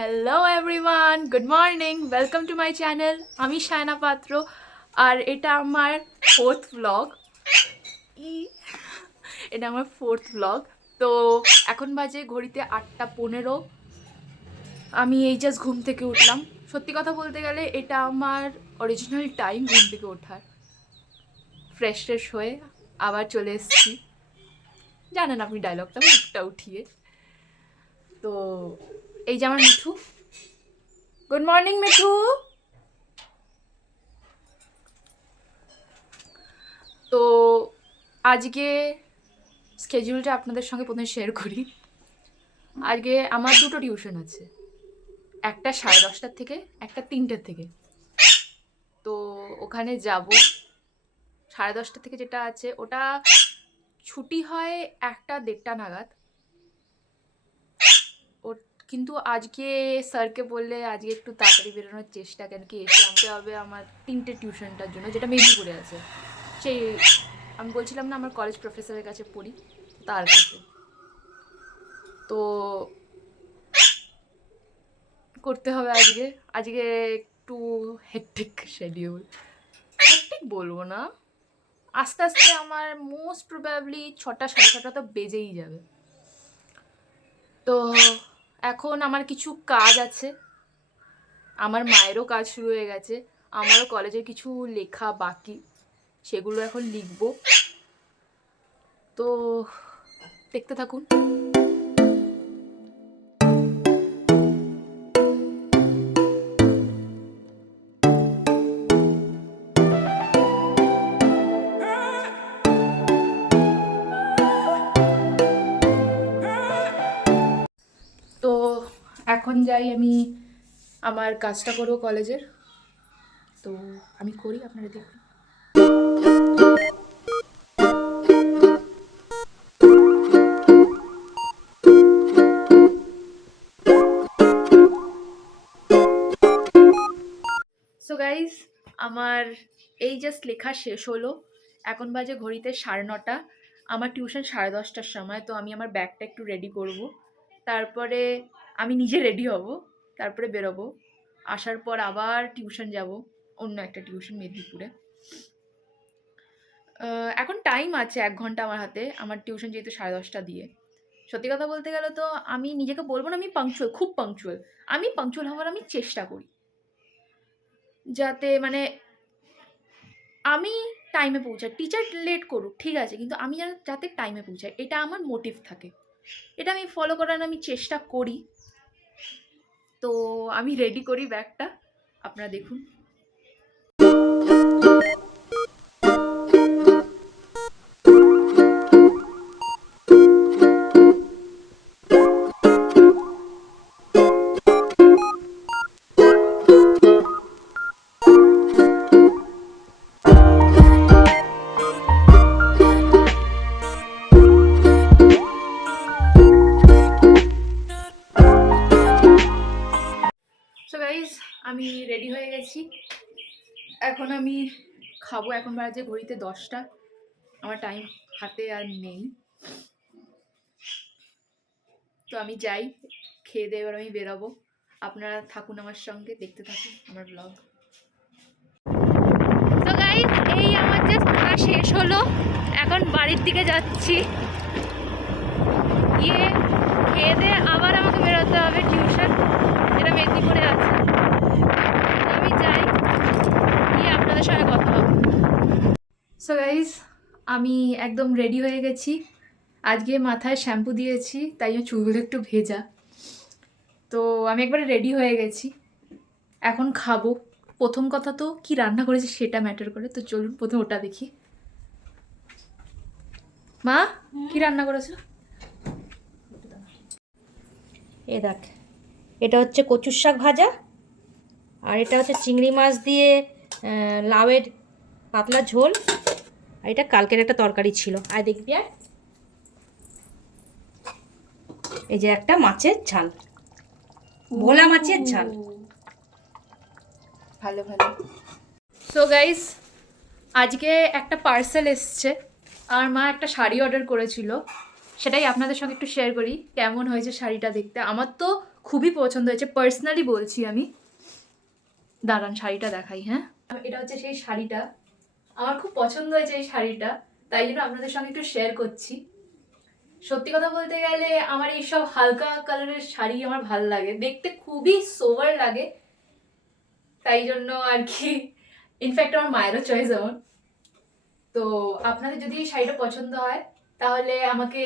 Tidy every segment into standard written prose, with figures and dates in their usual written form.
Hello everyone, good morning, welcome to my channel. আমি সায়না পাত্র, আর এটা আমার ফোর্থ ব্লগ। এটা আমার ফোর্থ ব্লগ। তো এখন বাজে ঘড়িতে 8:15। আমি এই জাস্ট ঘুম থেকে উঠলাম। সত্যি কথা বলতে গেলে এটা আমার অরিজিনাল টাইম ঘুম থেকে ওঠার। ফ্রেশ ট্রেশ হয়ে আবার চলে এসেছি, জানেন আপনি ডায়লগটা, মুখটা উঠিয়ে। তো এই যে আমার মিঠু। Good morning Mithu. তো আজকে স্কেডিউলটা আপনাদের সঙ্গে প্রথমে শেয়ার করি। আজকে আমার দুটো টিউশন আছে, একটা 10:30টার থেকে, একটা 3টের থেকে। তো ওখানে যাব। 10:30 থেকে যেটা আছে ওটা ছুটি হয় 1-1:30 নাগাদ। ও কিন্তু আজকে স্যারকে বললে আজকে একটু তাড়াতাড়ি বেরোনোর চেষ্টা, কেন কি এসে আনতে হবে আমার 3টে টিউশনটার জন্য, যেটা মেদিনীপুরে আছে। সেই আমি বলছিলাম না আমার কলেজ প্রফেসরের কাছে পড়ি, তার কাছে। তো করতে হবে আজকে। আজকে একটু হেক্টিক শিডিউল, হেক্টিক বলবো না, আস্তে আস্তে আমার মোস্ট প্রবাবলি 6টা 6:30 তো বেজেই যাবে। তো এখন আমার কিছু কাজ আছে, আমার মায়েরও কাজ শুরু হয়ে গেছে, আমারও কলেজে কিছু লেখা বাকি, সেগুলো এখন লিখবো। তো দেখতে থাকুন। তো এখন যাই আমি আমার কাজটা করবো কলেজের। তো আমি করি, আপনারা দেখুন। সো গাইজ, আমার এই জাস্ট লেখা শেষ হলো। এখন বাজে ঘড়িতে 9:30। আমার টিউশন 10:30টার সময়। তো আমি আমার ব্যাগটা একটু রেডি করব, তারপরে আমি নিজে রেডি হব, তারপরে বেরোবো। আসার পর আবার টিউশন যাব, অন্য একটা টিউশন মেদিনীপুরে। এখন টাইম আছে 1 ঘন্টা আমার হাতে, আমার টিউশন যেহেতু 10:30 দিয়ে। সত্যি কথা বলতে গেলে তো আমি নিজেকে বলবো না আমি পাংচুয়াল, খুব পাংচুয়াল। আমি পাংচুয়াল হওয়ার আমি চেষ্টা করি, যাতে মানে আমি টাইমে পৌঁছাই। টিচার লেট করুক ঠিক আছে, কিন্তু আমি যেন যাতে টাইমে পৌঁছাই, এটা আমার মোটিভ থাকে। এটা আমি ফলো করার আমি চেষ্টা করি। তো আমি রেডি করি ব্যাগটা, আপনারা দেখুন। সো গাইজ, আমি রেডি হয়ে গেছি। এখন আমি খাবো। এখন বাজে ঘড়িতে 10টা, আমার টাইম হাতে আর নেই। তো আমি যাই, খেয়ে দিয়ে এবার আমি বেরোবো। আপনারা থাকুন আমার সঙ্গে, দেখতে থাকুন আমার ব্লগ। তো গাইজ, এই আমার জাস্ট পড়া শেষ হলো, এখন বাড়ির দিকে যাচ্ছি। গিয়ে খেয়ে দিয়ে আবার আমাকে বেরোতে হবে টিউশন, যেটা মেদিনীপুরে আছে। আমি যাই, গিয়ে আপনাদের সঙ্গে কথা হবে। সো গাইজ, আমি একদম রেডি হয়ে গেছি। আজকে মাথায় শ্যাম্পু দিয়েছি, তাই চুলগুলো একটু ভেজা। তো আমি একবারে রেডি হয়ে গেছি, এখন খাবো। প্রথম কথা তো কি রান্না করেছি সেটা ম্যাটার করে। তো চলুন প্রথম ওটা দেখি। মা, কি রান্না করেছো? এ দেখ, এটা হচ্ছে কচুর শাক ভাজা, আর এটা হচ্ছে চিংড়ি মাছ দিয়ে লাউয়ের পাতলা ঝোল, আর এটা কালকের একটা তরকারি ছিল। আর দেখবি, আর এই যে একটা মাছের ঝাল, ভোলা মাছের ঝাল। ভালো ভালো। সো গাইস, আজকে একটা পার্সেল এসছে। আমার মা একটা শাড়ি অর্ডার করেছিল, সেটাই আপনাদের সঙ্গে একটু শেয়ার করি। কেমন হয়েছে শাড়িটা দেখতে, আমার তো খুবই পছন্দ হয়েছে, পার্সোনালি বলছি আমি। দাঁড়ান শাড়িটা দেখাই। হ্যাঁ, এটা হচ্ছে সেই শাড়িটা, আমার খুব পছন্দ হয়েছে এই শাড়িটা, তাই জন্য আপনাদের সঙ্গে একটু শেয়ার করছি। সত্যি কথা বলতে গেলে আমার এইসব হালকা কালারের শাড়ি আমার ভাল লাগে, দেখতে খুবই সোভার লাগে, তাই জন্য আর কি। ইনফ্যাক্ট আমার মায়েরও চয়েস এমন। তো আপনাদের যদি এই শাড়িটা পছন্দ হয় তাহলে আমাকে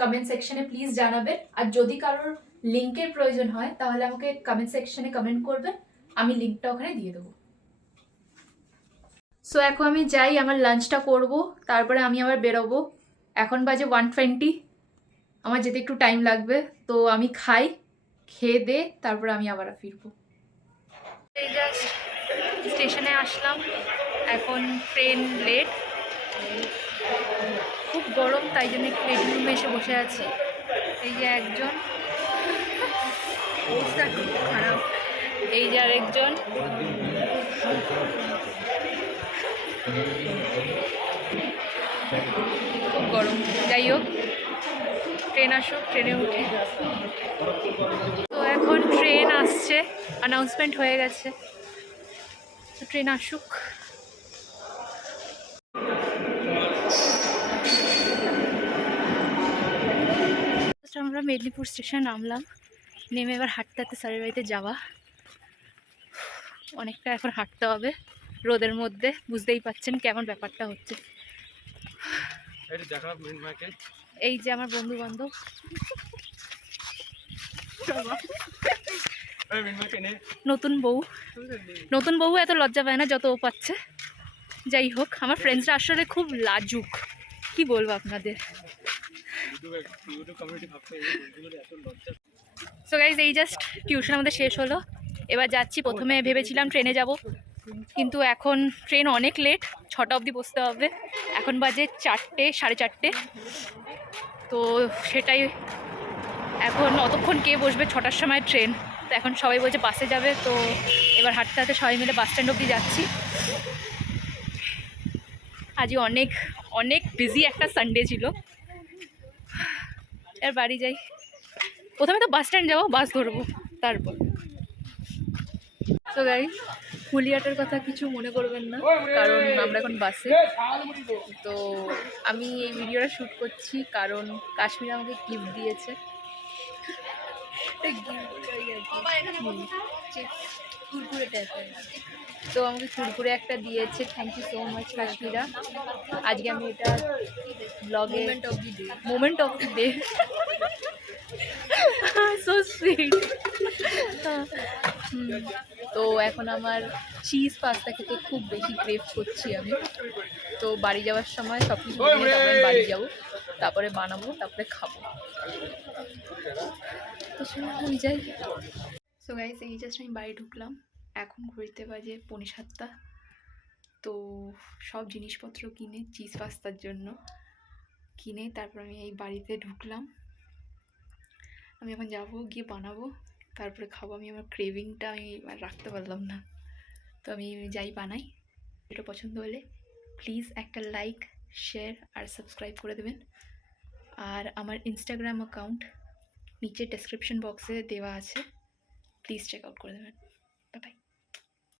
কমেন্ট সেকশনে প্লিজ জানাবেন, আর যদি কারোর লিংকের প্রয়োজন হয় তাহলে আমাকে কমেন্ট সেকশনে কমেন্ট করবেন, আমি লিংকটা ওখানে দিয়ে দেবো। সো এখন আমি যাই, আমার লাঞ্চটা করব, তারপরে আমি আবার বেরোবো। এখন বাজে 1:20, আমার যেতে একটু টাইম লাগবে, তো আমি খাই, খেয়ে দে তারপরে আমি আবার ফিরবো। এই জাস্ট স্টেশনে আসলাম, এখন ট্রেন লেট, খুব গরম, তাই জন্য একটু ওয়েটিং রুমে এসে বসে আছি। এই যে একজন, অবস্থা খুব খারাপ, এই যে আরেকজন। খুব গরম, যাই হোক ট্রেন আসুক, ট্রেনে উঠি। তো এখন ট্রেন আসছে, অ্যানাউন্সমেন্ট হয়ে গেছে, তো ট্রেন আসুক। আমরা মেদিনীপুর স্টেশনে নামলাম, নেমে এবার হাঁটতে হাঁটতে স্যারের বাড়িতে যাওয়া। অনেকটা এখন হাঁটতে হবে রোদের মধ্যে, বুঝতেই পাচ্ছেন কেমন ব্যাপারটা হচ্ছে। এই যে আমার বন্ধু বান্ধব, নতুন বউ, নতুন বউ এত লজ্জা পায় না যত ও পাচ্ছে। যাই হোক, আমার ফ্রেন্ডসরা আসলে খুব লাজুক, কি বলবো আপনাদের। সো গাইজ, এই জাস্ট টিউশন আমাদের শেষ হলো, এবার যাচ্ছি। প্রথমে ভেবেছিলাম ট্রেনে যাব, কিন্তু এখন ট্রেন অনেক লেট, 6টা অবধি বসতে হবে, এখন বাজে 4টে, 4:30। তো সেটাই, এখন অতক্ষণ কে বসবে, 6টার সময় ট্রেন, তো এখন সবাই বলছে বাসে যাবে। তো এবার হাঁটতে হাঁটতে সবাই মিলে বাস স্ট্যান্ড অবধি যাচ্ছি। আজকে অনেক অনেক বিজি একটা সানডে ছিল। এর বাড়ি যাই, প্রথমে তো বাস স্ট্যান্ড যাবো, বাস ধরবো তারপর। তো গাইস, হুলিয়াটার কথা কিছু মনে করবেন না, কারণ আমরা এখন বাসে। তো আমি এই ভিডিওটা শ্যুট করছি কারণ কাশ্মীর আমাকে গিফট দিয়েছে, তো আমাকে কুরকুরে একটা দিয়েছে। Thank you so much Kashmira. আজকে আমি এটা ব্লগে moment of the day, so sweet. তো এখন আমার চিজ পাস্তা খেতে খুব বেশি ক্রেভ করছি আমি, তো বাড়ি যাওয়ার সময় সব কিছু নিয়ে তারপরে বাড়ি যাবো, তারপরে বানাবো, তারপরে খাবো। তো আমি যাই। সো গাইস, এই জাস্ট আমি বাড়ি ঢুকলাম, এখন ঘুরতে বাজে 6:45। তো সব জিনিসপত্র কিনে, চিজ পাস্তার জন্য কিনে তারপর আমি এই বাড়িতে ঢুকলাম। আমি এখন যাবো, গিয়ে বানাবো, তারপরে খাবো। আমি আমার ক্রেভিংটা আমি আর রাখতে পারলাম না, তো আমি যাই বানাই। এটা পছন্দ হলে প্লিজ একটা লাইক, শেয়ার আর সাবস্ক্রাইব করে দেবেন। আর আমার ইনস্টাগ্রাম অ্যাকাউন্ট নিচে ডেসক্রিপশন বক্সে দেওয়া আছে, প্লিজ চেক আউট করে দেবেন।